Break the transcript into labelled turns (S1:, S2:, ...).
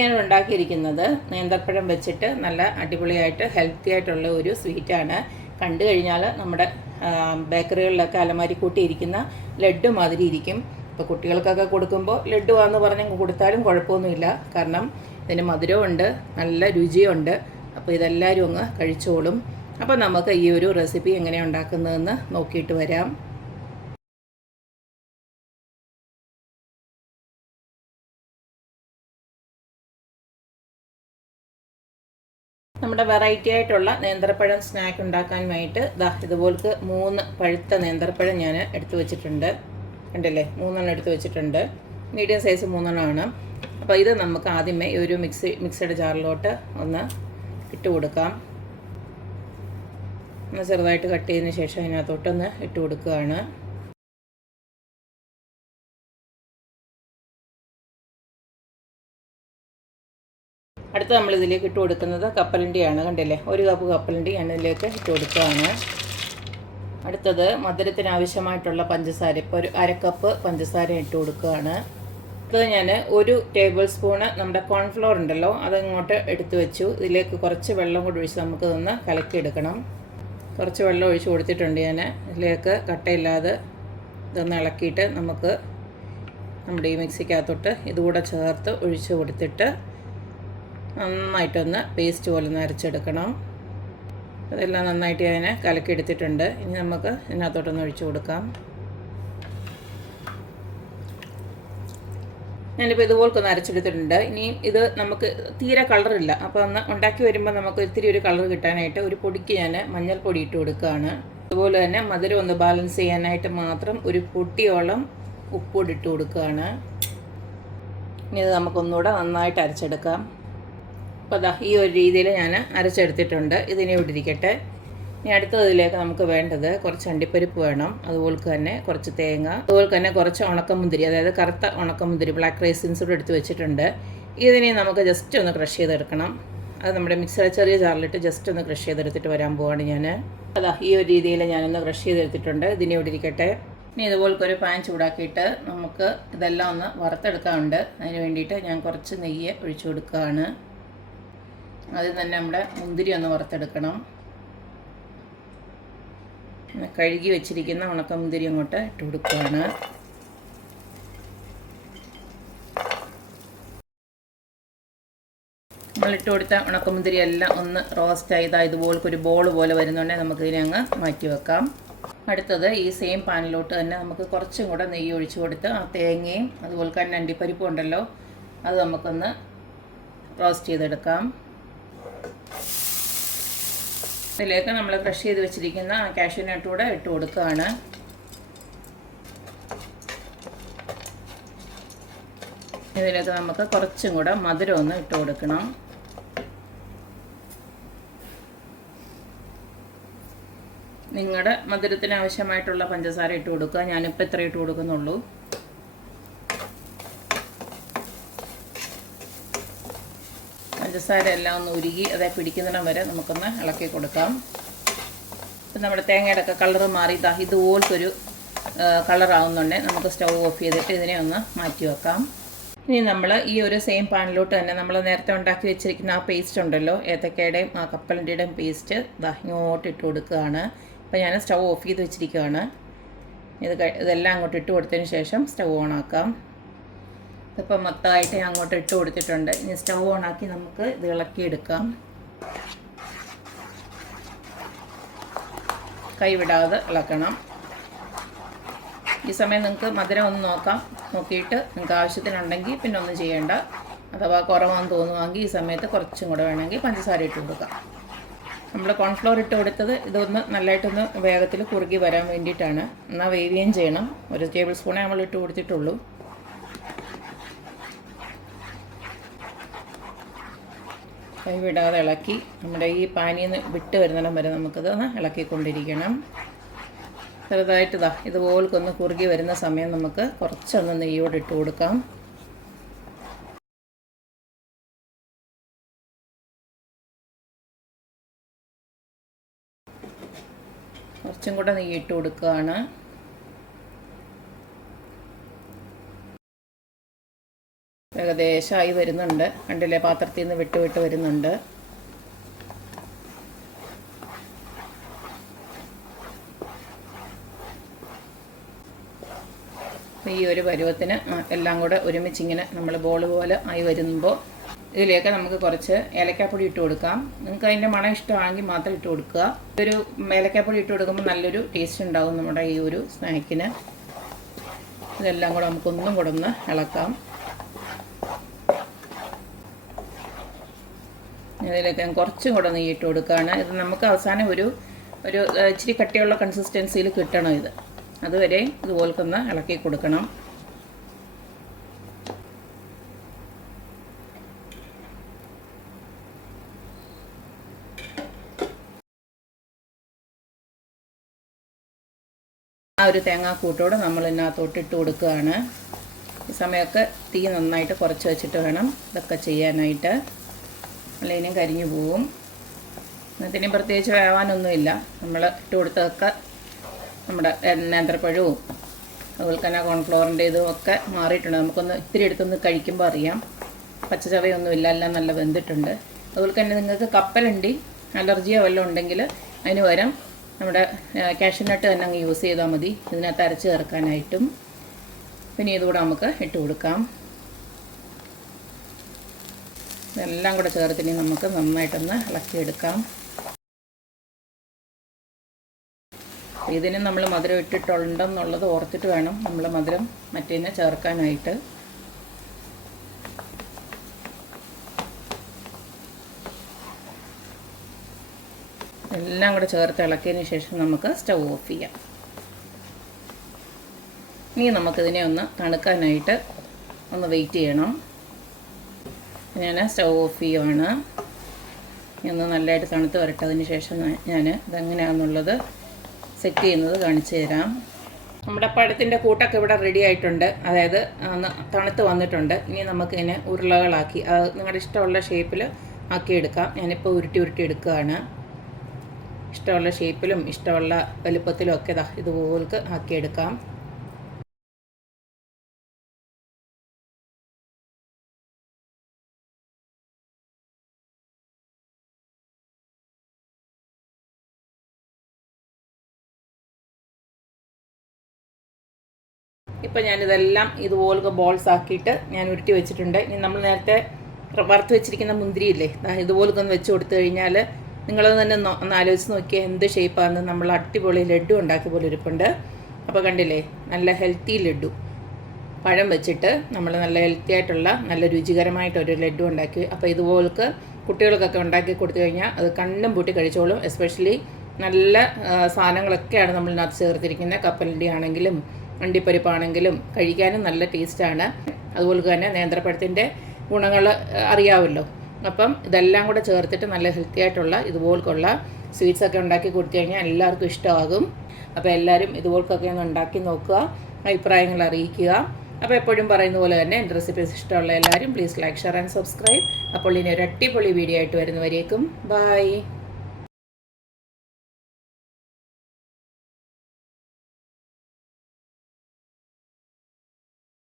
S1: ഞാൻ ഉണ്ടാക്കിയിരിക്കുന്നത് നേന്ത്രപ്പഴം വെച്ചിട്ട് നല്ല അടിപൊളിയായിട്ട് ഹെൽത്തി ആയിട്ടുള്ള ഒരു സ്വീറ്റാണ് കണ്ടു കഴിഞ്ഞാൽ നമ്മുടെ ബേക്കറികളിലൊക്കെ അലമാരി കൂട്ടിയിരിക്കുന്ന ലഡ്ഡു മാതിരി ഇരിക്കും. ഇപ്പോൾ കുട്ടികൾക്കൊക്കെ കൊടുക്കുമ്പോൾ ലഡ്ഡു ആന്ന് പറഞ്ഞ് കൊടുത്താലും കുഴപ്പമൊന്നുമില്ല. കാരണം ഇതിന് മധുരമുണ്ട് നല്ല രുചിയുണ്ട്. അപ്പോൾ ഇതെല്ലാവരും അങ്ങ് കഴിച്ചോളും. അപ്പോൾ നമുക്ക് ഈ ഒരു റെസിപ്പി എങ്ങനെയാണ് ഉണ്ടാക്കുന്നതെന്ന് നോക്കിയിട്ട് വരാം. നമ്മുടെ വെറൈറ്റി ആയിട്ടുള്ള നേന്ത്രപ്പഴം സ്നാക്ക് ഉണ്ടാക്കാൻ വേണ്ടിയിട്ട് ദാ ഇതുപോലത്തെ മൂന്ന് പഴുത്ത നേന്ത്രപ്പഴം ഞാൻ എടുത്തു വെച്ചിട്ടുണ്ട്. കണ്ടില്ലേ? മൂന്നെണ്ണം എടുത്തു വെച്ചിട്ടുണ്ട്. മീഡിയം സൈസ് മൂന്നെണ്ണമാണ്. അപ്പോൾ ഇത് നമുക്ക് ആദ്യമേ ഒരു മിക്സി മിക്സഡ് ജാറിലോട്ട് ഒന്ന് ഇട്ട് കൊടുക്കാം. ഒന്ന് ചെറുതായിട്ട് കട്ട് ചെയ്തതിന് ശേഷം അതിനകത്തോട്ടൊന്ന് ഇട്ട് കൊടുക്കുകയാണ്. അടുത്ത നമ്മൾ ഇതിലേക്ക് ഇട്ട് കൊടുക്കുന്നത് കപ്പലണ്ടിയാണ്. കണ്ടില്ലേ? ഒരു കപ്പ് കപ്പലണ്ടി ഞാൻ ഇതിലേക്ക് ഇട്ട് കൊടുക്കുകയാണ്. അടുത്തത് മധുരത്തിന് ആവശ്യമായിട്ടുള്ള പഞ്ചസാര. ഇപ്പോൾ ഒരു അരക്കപ്പ് പഞ്ചസാര ഇട്ട് കൊടുക്കുകയാണ്. അടുത്തത് ഞാൻ ഒരു ടേബിൾ സ്പൂണ് നമ്മുടെ കോൺഫ്ലോർ ഉണ്ടല്ലോ അതങ്ങോട്ട് എടുത്തു വെച്ചു. ഇതിലേക്ക് കുറച്ച് വെള്ളം കൂടി ഒഴിച്ച് നമുക്ക് ഇതൊന്ന് കലക്കിയെടുക്കണം. കുറച്ച് വെള്ളം ഒഴിച്ച് കൊടുത്തിട്ടുണ്ട് ഞാൻ. ഇതിലേക്ക് കട്ടയില്ലാതെ ഇതൊന്ന് ഇളക്കിയിട്ട് നമുക്ക് നമ്മുടെ ഈ മിക്സിക്കകത്തോട്ട് ഇതുകൂടെ ചേർത്ത് ഒഴിച്ച് കൊടുത്തിട്ട് നന്നായിട്ടൊന്ന് പേസ്റ്റ് പോലെ ഒന്ന് അരച്ചെടുക്കണം. അതെല്ലാം നന്നായിട്ട് ഞാൻ കലക്കിയെടുത്തിട്ടുണ്ട്. ഇനി നമുക്ക് ഇതിനകത്തോട്ടൊന്ന് ഒഴിച്ചു കൊടുക്കാം. ഞാനിപ്പോൾ ഇതുപോലൊക്കെ ഒന്ന് അരച്ചെടുത്തിട്ടുണ്ട്. ഇനി ഇത് നമുക്ക് തീരെ കളറില്ല അപ്പോൾ ഒന്ന് ഉണ്ടാക്കി വരുമ്പോൾ നമുക്ക് ഇത്തിരി ഒരു കളർ കിട്ടാനായിട്ട് ഒരു പൊടിക്ക് ഞാൻ മഞ്ഞൾപ്പൊടി ഇട്ട് കൊടുക്കുകയാണ്. അതുപോലെ തന്നെ മധുരം ഒന്ന് ബാലൻസ് ചെയ്യാനായിട്ട് മാത്രം ഒരു പൊട്ടിയോളം ഉപ്പൊടി ഇട്ട് കൊടുക്കുകയാണ്. ഇനി ഇത് നമുക്കൊന്നുകൂടെ നന്നായിട്ട് അരച്ചെടുക്കാം. അപ്പോൾ അതാ ഈ ഒരു രീതിയിൽ ഞാൻ അരച്ചെടുത്തിട്ടുണ്ട്. ഇതിനെ ഇവിടെ ഇനി അടുത്തതിലേക്ക് നമുക്ക് വേണ്ടത് കുറച്ച് അണ്ടിപ്പരിപ്പ് വേണം. അതുപോലെ തന്നെ കുറച്ച് തേങ്ങ. അതുപോലെ തന്നെ കുറച്ച് ഉണക്കമുന്തിരി അതായത് കറുത്ത ഉണക്കമുന്തിരി ബ്ലാക്ക് റൈസിൻസ് കൂടെ എടുത്ത് വെച്ചിട്ടുണ്ട്. ഇതിനെ നമുക്ക് ജസ്റ്റ് ഒന്ന് ക്രഷ് ചെയ്തെടുക്കണം. അത് നമ്മുടെ മിക്സർ ചെറിയ ജാറിലിട്ട് ജസ്റ്റ് ഒന്ന് ക്രഷ് ചെയ്തെടുത്തിട്ട് വരാൻ പോവാണ് ഞാൻ. അതാ ഈ ഒരു രീതിയിൽ ഞാനൊന്ന് ക്രഷ് ചെയ്തെടുത്തിട്ടുണ്ട്. ഇതിനെ ഇവിടെ ഇനി ഇതുപോലത്തെ ഒരു പാൻ ചൂടാക്കിയിട്ട് നമുക്ക് ഇതെല്ലാം ഒന്ന് വറുത്തെടുക്കാനുണ്ട്. അതിന് വേണ്ടിയിട്ട് ഞാൻ കുറച്ച് നെയ്യ് ഒഴിച്ചു കൊടുക്കുകയാണ്. ആദ്യം തന്നെ നമ്മുടെ മുന്തിരി ഒന്ന് വറുത്തെടുക്കണം. കഴുകി വെച്ചിരിക്കുന്ന ഉണക്കമുന്തിരി അങ്ങോട്ട് ഇട്ട് കൊടുക്കുകയാണ്. നമ്മളിട്ട് കൊടുത്ത ഉണക്കമുന്തിരി എല്ലാം ഒന്ന് റോസ്റ്റ് ആയതാ ഇതുപോലൊക്കെ ഒരു ബോൾ പോലെ വരുന്നുണ്ടെങ്കിൽ നമുക്കിതിനെ അങ്ങ് മാറ്റി വെക്കാം. അടുത്തത് ഈ സെയിം പാനിലോട്ട് തന്നെ നമുക്ക് കുറച്ചും കൂടെ നെയ്യ് ഒഴിച്ചു കൊടുത്ത് ആ തേങ്ങയും അതുപോലെ തന്നെ അണ്ടിപ്പരിപ്പും ഉണ്ടല്ലോ അത് നമുക്കൊന്ന് റോസ്റ്റ് ചെയ്തെടുക്കാം. ഇതിലേക്ക് നമ്മൾ ക്രഷ് ചെയ്ത് വെച്ചിരിക്കുന്ന കാഷ്യൂ നട്ട് കൂടെ ഇട്ട് കൊടുക്കുകയാണ്. ഇതിലേക്ക് നമുക്ക് കുറച്ചും കൂടെ മധുരം ഒന്ന് ഇട്ട് കൊടുക്കണം. നിങ്ങളുടെ മധുരത്തിന് ആവശ്യമായിട്ടുള്ള പഞ്ചസാര ഇട്ട് കൊടുക്കുക. ഞാനിപ്പോൾ ഇത്ര ഇട്ട് കൊടുക്കുന്നുള്ളൂ. പഞ്ചസാര എല്ലാം ഒന്ന് ഉരുകി അതേ പിടിക്കുന്നിടം വരെ നമുക്കൊന്ന് ഇളക്കി കൊടുക്കാം. ഇപ്പം നമ്മുടെ തേങ്ങയുടെ ഒക്കെ കളറ് മാറി. ഇതാ ഇതുപോലത്തെ ഒരു കളറാവുന്നുണ്ടെങ്കിൽ നമുക്ക് സ്റ്റൗ ഓഫ് ചെയ്തിട്ട് ഇതിനെ ഒന്ന് മാറ്റി വെക്കാം. ഇനി നമ്മൾ ഈ ഒരു സെയിം പാനിലോട്ട് തന്നെ നമ്മൾ നേരത്തെ ഉണ്ടാക്കി വെച്ചിരിക്കുന്ന ആ പേസ്റ്റ് ഉണ്ടല്ലോ ഏത്തക്കയുടെയും ആ കപ്പലണ്ടിയുടെയും പേസ്റ്റ് ഇതാ ഇങ്ങോട്ട് ഇട്ട് കൊടുക്കുകയാണ്. അപ്പോൾ ഞാൻ സ്റ്റൗ ഓഫ് ചെയ്ത് വെച്ചിരിക്കുകയാണ്. ഇത് ഇതെല്ലാം അങ്ങോട്ട് ഇട്ട് കൊടുത്തതിന് ശേഷം സ്റ്റൗ ഓൺ ആക്കാം ഇതിപ്പോൾ മൊത്തമായിട്ട് ഞാൻ അങ്ങോട്ട് ഇട്ട് കൊടുത്തിട്ടുണ്ട്. ഇനി സ്റ്റൗ ഓൺ ആക്കി നമുക്ക് ഇത് ഇളക്കിയെടുക്കാം. കൈവിടാതെ ഇളക്കണം. ഈ സമയം നിങ്ങൾക്ക് മധുരം ഒന്ന് നോക്കാം. നോക്കിയിട്ട് നിങ്ങൾക്ക് ആവശ്യത്തിനുണ്ടെങ്കിൽ പിന്നെ ഒന്നും ചെയ്യേണ്ട. അഥവാ കുറവാന്ന് തോന്നുവാണെങ്കിൽ ഈ സമയത്ത് കുറച്ചും കൂടെ വേണമെങ്കിൽ പഞ്ചസാര ഇട്ട് കൊടുക്കാം. നമ്മൾ കോൺഫ്ലോർ ഇട്ട് കൊടുത്തത് ഇതൊന്ന് നല്ലതായിട്ടൊന്ന് വേഗത്തിൽ കുറുകി വരാൻ വേണ്ടിയിട്ടാണ്. എന്നാൽ വേവിയും ചെയ്യണം. ഒരു ടേബിൾ സ്പൂണേ നമ്മൾ ഇട്ട് കൊടുത്തിട്ടുള്ളൂ. കൈവിടാതെ ഇളക്കി നമ്മുടെ ഈ പാനിയിൽ നിന്ന് വിട്ട് വരുന്നിടം വരെ നമുക്കിത് ഇളക്കിക്കൊണ്ടിരിക്കണം. ചെറുതായിട്ട് ഇതാ ഇതുപോലൊന്ന് കുറുകി വരുന്ന സമയം നമുക്ക് കുറച്ചൊന്ന് നെയ്യോട് ഇട്ട് കൊടുക്കാം. കുറച്ചും കൂടെ നെയ്യ് ഇട്ട് കൊടുക്കുകയാണ്. ഏകദേശമായി വരുന്നുണ്ട്. കണ്ടില്ലേ? പാത്രത്തിൽ നിന്ന് വിട്ട് വിട്ട് വരുന്നുണ്ട്. ഈ ഒരു പരുവത്തിന് എല്ലാം കൂടെ ഒരുമിച്ചിങ്ങനെ നമ്മൾ ബോൾ പോലെ ആയി വരുമ്പോൾ ഇതിലേക്ക് നമുക്ക് കുറച്ച് ഏലക്കാപ്പൊടി ഇട്ട് കൊടുക്കാം. നിങ്ങൾക്ക് അതിന്റെ മണം ഇഷ്ടമാണെങ്കിൽ മാത്രം ഇട്ട് കൊടുക്കുക. ഒരു ഏലക്കാപ്പൊടി ഇട്ട് കൊടുക്കുമ്പോൾ നല്ലൊരു ടേസ്റ്റ് ഉണ്ടാകും നമ്മുടെ ഈ ഒരു സ്നാക്കിന് ഇതെല്ലാം കൂടെ നമുക്കൊന്നും കൂടെ ഒന്ന് ഇളക്കാം. ഇതിലേക്ക് കുറച്ചും കൂടെ നെയ്യിട്ട് കൊടുക്കുകയാണ്. ഇത് നമുക്ക് അവസാനം ഒരു ഒരു ഇച്ചിരി കട്ടിയുള്ള കൺസിസ്റ്റൻസിയിൽ കിട്ടണം ഇത്. അതുവരെ ഇതുപോലൊന്ന് ഇളക്കി കൊടുക്കണം. ആ ഒരു തേങ്ങാക്കൂട്ടോടെ നമ്മൾ ഇതിനകത്തോട്ട് ഇട്ട് കൊടുക്കുകയാണ്. ഈ സമയമൊക്കെ തീ നന്നായിട്ട് കുറച്ച് വെച്ചിട്ട് വേണം ഇതൊക്കെ ചെയ്യാനായിട്ട്. അല്ലെങ്കിൽ കരിഞ്ഞു പോവും. ഇതിന് പ്രത്യേകിച്ച് വേവാനൊന്നുമില്ല. നമ്മൾ ഇട്ട് കൊടുത്തതൊക്കെ നമ്മുടെ നേന്ത്രപ്പഴവും അതുപോലെ തന്നെ കോൺഫ്ലോറിന്റെ ഇതും ഒക്കെ മാറിയിട്ടുണ്ട്. നമുക്കൊന്ന് ഇത്തിരി എടുത്തൊന്ന് കഴിക്കുമ്പോൾ അറിയാം. പച്ചച്ചവയൊന്നുമില്ല. എല്ലാം നല്ല വെന്തിട്ടുണ്ട്. അതുപോലെ തന്നെ നിങ്ങൾക്ക് കപ്പലണ്ടി അലർജിയോ വല്ലതും ഉണ്ടെങ്കിൽ അതിന് പകരം നമ്മുടെ കാഷ്യൂനട്ട് തന്നെ അങ്ങ് യൂസ് ചെയ്താൽ മതി. ഇതിനകത്ത് അരച്ച് ചേർക്കാനായിട്ടും. പിന്നെ ഇതുകൂടെ നമുക്ക് ഇട്ട് കൊടുക്കാം. ഇതെല്ലാം കൂടെ ചേർത്തിനി നമുക്ക് നന്നായിട്ടൊന്ന് ഇളക്കിയെടുക്കാം. ഇതിന് നമ്മൾ മധുരം ഇട്ടിട്ടുണ്ടെന്നുള്ളത് ഓർത്തിട്ട് വേണം നമ്മൾ മധുരം മറ്റേനെ ചേർക്കാനായിട്ട്. എല്ലാം കൂടെ ചേർത്ത് ഇളക്കിയതിന് ശേഷം നമുക്ക് സ്റ്റൗ ഓഫ് ചെയ്യാം. ഇനി നമുക്കിതിനെ ഒന്ന് തണുക്കാനായിട്ട് ഒന്ന് വെയിറ്റ് ചെയ്യണം. ഞാൻ സ്റ്റൗ ഓഫ് ചെയ്യുവാണ് ഒന്ന് നല്ലതായിട്ട് തണുത്ത് വരട്ടതിന് ശേഷം ഞാൻ ഇതെങ്ങനെയാണെന്നുള്ളത് സെറ്റ് ചെയ്യുന്നത് കാണിച്ചു തരാം. നമ്മുടെ പഴത്തിന്റെ കൂട്ടൊക്കെ ഇവിടെ റെഡി ആയിട്ടുണ്ട്. അതായത് തണുത്ത് വന്നിട്ടുണ്ട്. ഇനി നമുക്കിതിനെ ഉരുളകളാക്കി അത് നിങ്ങളുടെ ഇഷ്ടമുള്ള ഷേപ്പിൽ ആക്കിയെടുക്കാം. ഞാനിപ്പോൾ ഉരുട്ടി ഉരുട്ടി എടുക്കുകയാണ്. ഇഷ്ടമുള്ള ഷേപ്പിലും ഇഷ്ടമുള്ള വലുപ്പത്തിലും ഒക്കെ ഇതാ ഇതുപോലെ ആക്കിയെടുക്കാം. ഇപ്പം ഞാനിതെല്ലാം ഇതുപോലെ ബോൾസ് ആക്കിയിട്ട് ഞാൻ ഉരുട്ടി വെച്ചിട്ടുണ്ട്. ഇനി നമ്മൾ നേരത്തെ വറുത്ത് വെച്ചിരിക്കുന്ന മുന്തിരിയില്ലേ ഇതുപോലൊക്കെ ഒന്ന് വെച്ച് കൊടുത്തു കഴിഞ്ഞാൽ നിങ്ങളത് തന്നെ ഒന്ന് ആലോചിച്ച് നോക്കിയാൽ എന്ത് ഷേപ്പാണ് നമ്മൾ അടിപൊളി ലഡു ഉണ്ടാക്കിയ പോലെ ഇരിപ്പുണ്ട്. അപ്പോൾ കണ്ടില്ലേ നല്ല ഹെൽത്തി ലഡു പഴം വെച്ചിട്ട് നമ്മൾ നല്ല ഹെൽത്തി ആയിട്ടുള്ള നല്ല രുചികരമായിട്ടൊരു ലഡു ഉണ്ടാക്കി. അപ്പോൾ ഇതുപോലൊക്കെ കുട്ടികൾക്കൊക്കെ ഉണ്ടാക്കി കൊടുത്തു കഴിഞ്ഞാൽ അത് കണ്ണും പൂട്ടി കഴിച്ചോളും. എസ്പെഷ്യലി നല്ല സാധനങ്ങളൊക്കെയാണ് നമ്മളിനകത്ത് ചേർത്തിരിക്കുന്നത്. കപ്പലിന്റെ ആണെങ്കിലും അണ്ടിപ്പരിപ്പാണെങ്കിലും കഴിക്കാനും നല്ല ടേസ്റ്റാണ്. അതുപോലെ തന്നെ നേന്ത്രപ്പഴത്തിന്റെ ഗുണങ്ങൾ അറിയാമല്ലോ അപ്പം ഇതെല്ലാം കൂടെ ചേർത്തിട്ട് നല്ല ഹെൽത്തി ആയിട്ടുള്ള ഇതുപോലുള്ള സ്വീറ്റ്സ് ഒക്കെ ഉണ്ടാക്കി കൊടുത്തു കഴിഞ്ഞാൽ എല്ലാവർക്കും ഇഷ്ടമാകും. അപ്പോൾ എല്ലാവരും ഇതുപോലൊക്കെ ഒന്ന് ഉണ്ടാക്കി നോക്കുക അഭിപ്രായങ്ങൾ അറിയിക്കുക. അപ്പോൾ എപ്പോഴും പറയുന്ന പോലെ തന്നെ എന്റെ റെസിപ്പീസ് ഇഷ്ടമുള്ള എല്ലാവരും please like share and subscribe അപ്പോൾ ഇനി ഒരു അടിപൊളി വീഡിയോ ആയിട്ട് വരുന്നവരേക്കും. ബൈ